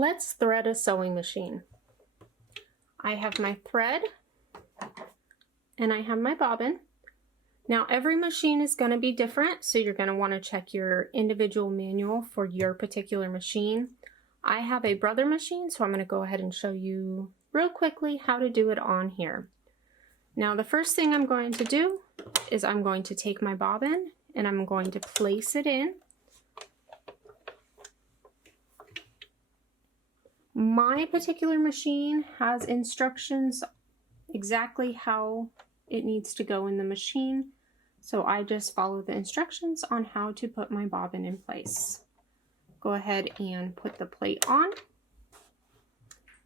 Let's thread a sewing machine. I have my thread and I have my bobbin. Now every machine is going to be different, so you're going to want to check your individual manual for your particular machine. I have a Brother machine, so I'm going to go ahead and show you real quickly how to do it on here. Now the first thing I'm going to do is I'm going to take my bobbin and I'm going to place it in. My particular machine has instructions exactly how it needs to go in the machine, so I just follow the instructions on how to put my bobbin in place. Go ahead and put the plate on.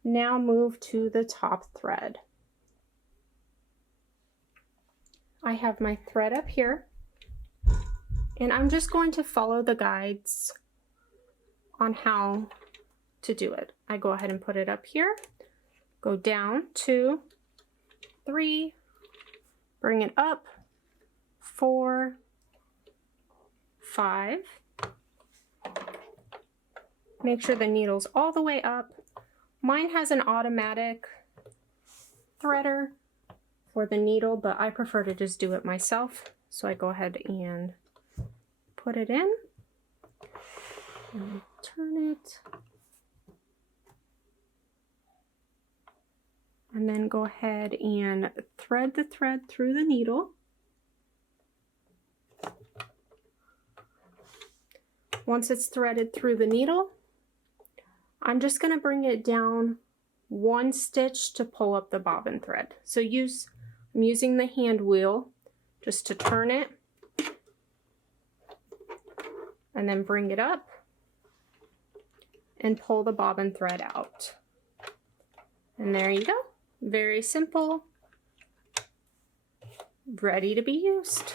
Now move to the top thread. I have my thread up here, and I'm just going to follow the guides on how to do it. I go ahead and put it up here, go down 2, 3, bring it up 4, 5. Make sure the needle's all the way up. Mine has an automatic threader for the needle, but I prefer to just do it myself. So I go ahead and put it in and turn it. And then go ahead and thread the thread through the needle. Once it's threaded through the needle, I'm just going to bring it down 1 stitch to pull up the bobbin thread. So I'm using the hand wheel just to turn it and then bring it up and pull the bobbin thread out. And there you go. Very simple, ready to be used.